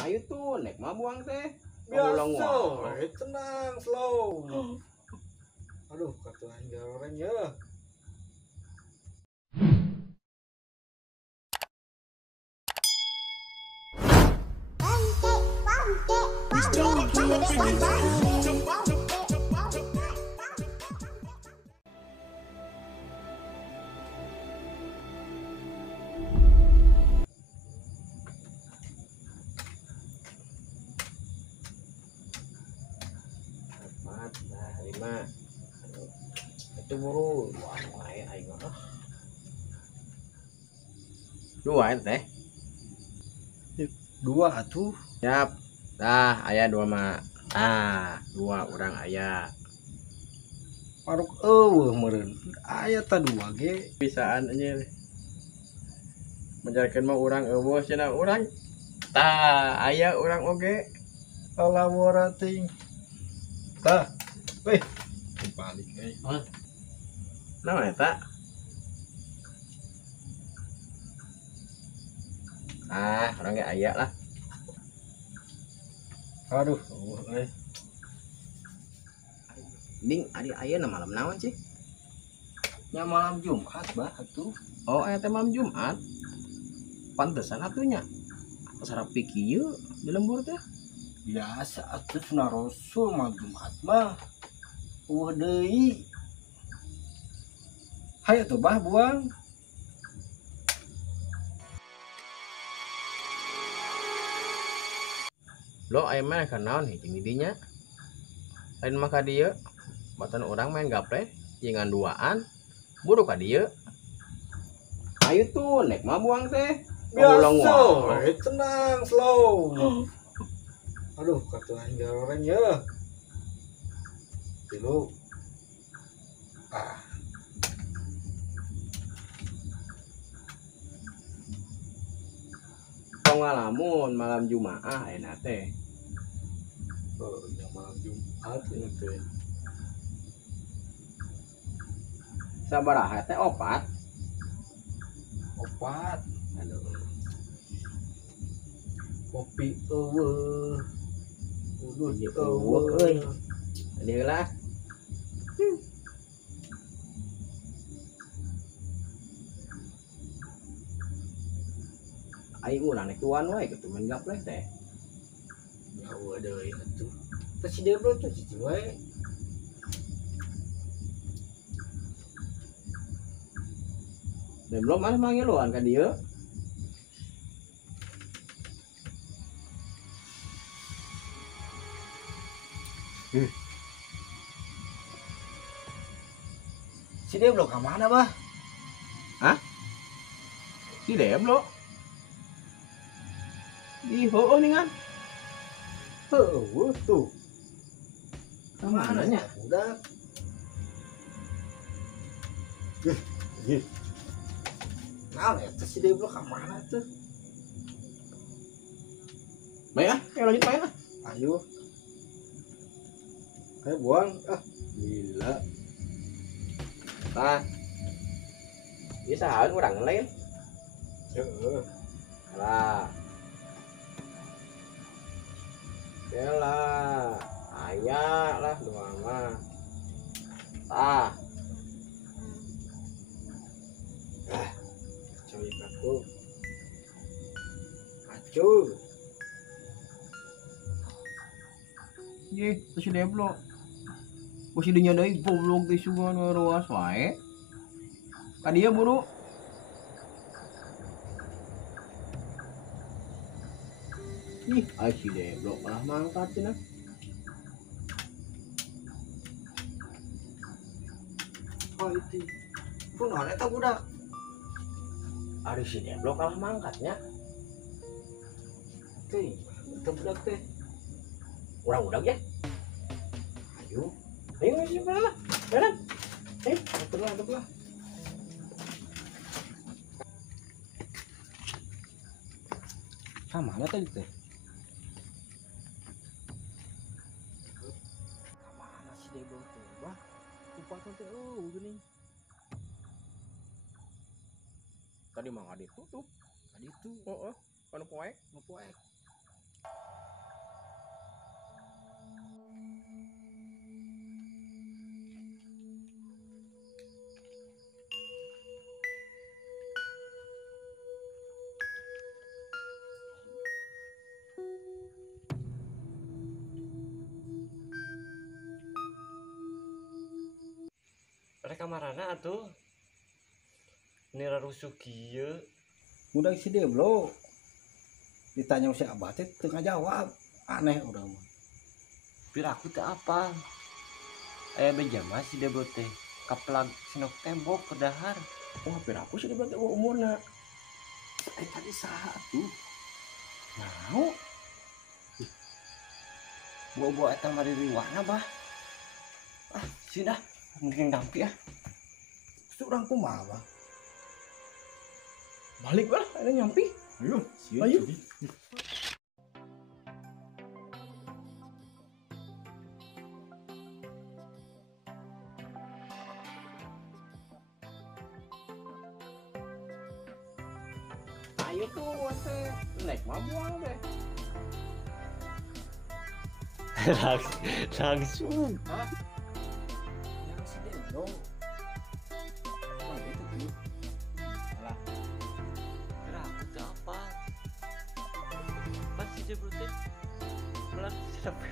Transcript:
Ayo tuh, nek mah buang teh. Biasa, tenang, slow. Aduh, kata hingga orang ya. Empat, nah, lima. Itu buru. Wah, ayo mah. Dua teh. Dua atuh. Siap. Dah, ayah dua mah. Dua orang ayah. Paruk meureun. Aya ta dua ge. Bisaan aja. Menjadikan mah orang cenah orang. Ayah orang oge. Kalawora ting. Tah. Weh, balik euy. Naon eta? Orang ge ayah lah. Aduh, euy. Ding, ari ayah malam naon sih? Nya malam Jumat bah atuh. Oh, aya teh malam Jumat. Pantesan atunya. Sarapi kieu di lembur teh. Biasa atuh sunah Rasul malam Jumat mah. Deui. Hayo tuh bah buang. Lo aya mah kan naon hiji didinya. Lain mah ka dieu. Batan orang main gaple, jangan duaan. Buru ka dieu. Ayo tuh, nek mah buang teh. Biasa, tenang, slow. Aduh, kata hingga orang ya. Tilu. Pengalamun malam Jumaah enak teh. Ya malam Jumat ini teh. Sabaraha teh opat. Opat. Aduh. Kopi eueuh. Udud eueuh. Dia lah. Ayo urang nek tuan wae gitu main gaple teh. Ya deui atuh. Teh si Debro teh cici wae. Dan belum mana mangiluan ka dieu. Si Debro ka mana bah? Hah? Si Deblo. Di heueuh ningan. Heueuh tuh. Mana nya? Udah. Nah, eta si Debro ka mana tuh? Baik ayo lanjut main ah. Ayo. Ayo buang. Gila. Bisa sahaun urang lain. Heeh. Lah. Yalah. Ayah lah dua mah. Coy aku. Acul. Ye, terus si Deblo. Masih dinyadai goblok teh sugan ruas wae. Ka dieu buru. Ih, ai si Deblo malah mangkat cenah. Oh itu. Kunaon eta budak? Ari si Deblo kalah mangkatnya. Teh, eta budak teh. Urang udag ya. Ayo. Ayo sih lah. Jalan. Atulah. Kamana tadi teh? Kamana si Debro teh? Wah, upatan teh geuning. Tadi mah ngadi tutup. Tadi itu Heeh. Kana poek. ngepoek. mereka marana atuh nira rusuh kieu Udah si Deblo ditanya si Abah teh teu ngajawab. Aneh urang mah. piraku teh apa aya bejama si Debro teh kaplag sinok tembok ke dahar Oh, hampir aku sih dibilang umurna. Tadi saha tuh? mau bawa eta mari riwana bah sih dah mungkin dampi ah Urang kumaha Bang? Balik lah, ada nyampi. Ayo, Ayo. Ayo tuh, teh. Naik mah buang deh. langsung Yang si Deblo. Wah, itu tuh. Alah, piraku teh apa pas si Debro teh melat siapa